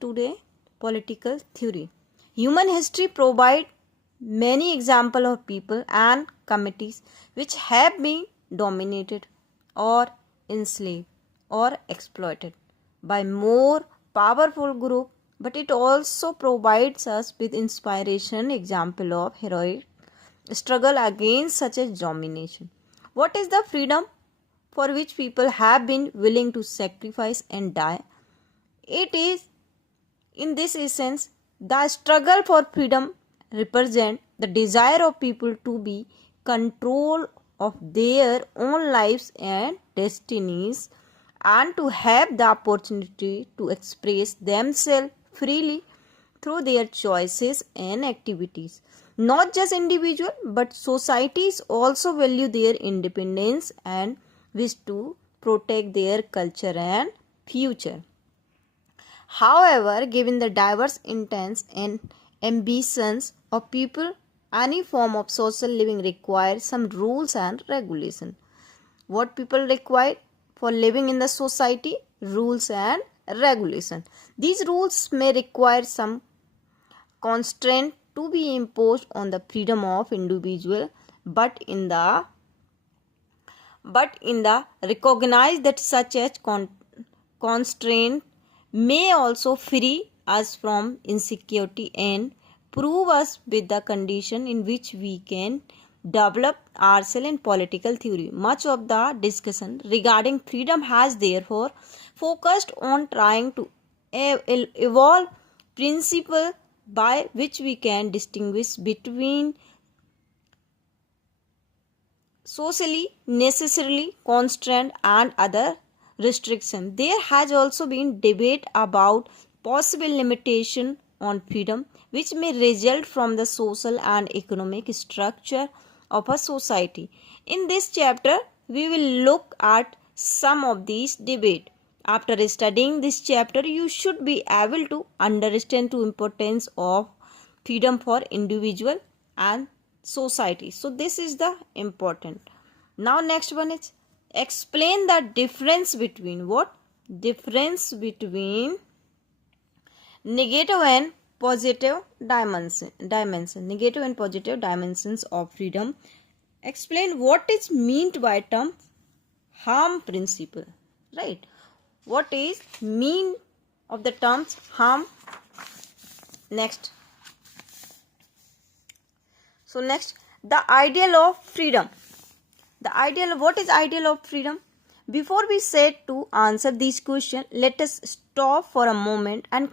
today political theory. Human history provides many examples of people and communities which have been dominated or enslaved or exploited by more powerful group, but it also provides us with inspiration example of heroic struggle against such a domination. What is the freedom for which people have been willing to sacrifice and die? It is, in this essence, the struggle for freedom represents the desire of people to be control of their own lives and destinies, and to have the opportunity to express themselves freely through their choices and activities. Not just individual, but societies also value their independence and wish to protect their culture and future. However, given the diverse intents and ambitions of people, any form of social living requires some rules and regulation. What people require for living in the society? Rules and regulation. These rules may require some constraint to be imposed on the freedom of individual, but in the recognize that such a constraint may also free us from insecurity and prove us with the condition in which we can develop ourselves in political theory. Much of the discussion regarding freedom has therefore focused on trying to evolve principle by which we can distinguish between socially necessarily constrained and other restriction. There has also been debate about possible limitation on freedom which may result from the social and economic structure of a society. In this chapter, we will look at some of these debate. After studying this chapter, you should be able to understand the importance of freedom for individual and society. So this is the important. Now next one is explain the difference between what? Difference between negative and positive dimension. Negative and positive dimensions of freedom. Explain what is meant by term harm principle. Right? What is mean of the terms harm? Next. So next, the ideal of freedom. What is ideal of freedom? Before we set to answer these questions, let us stop for a moment and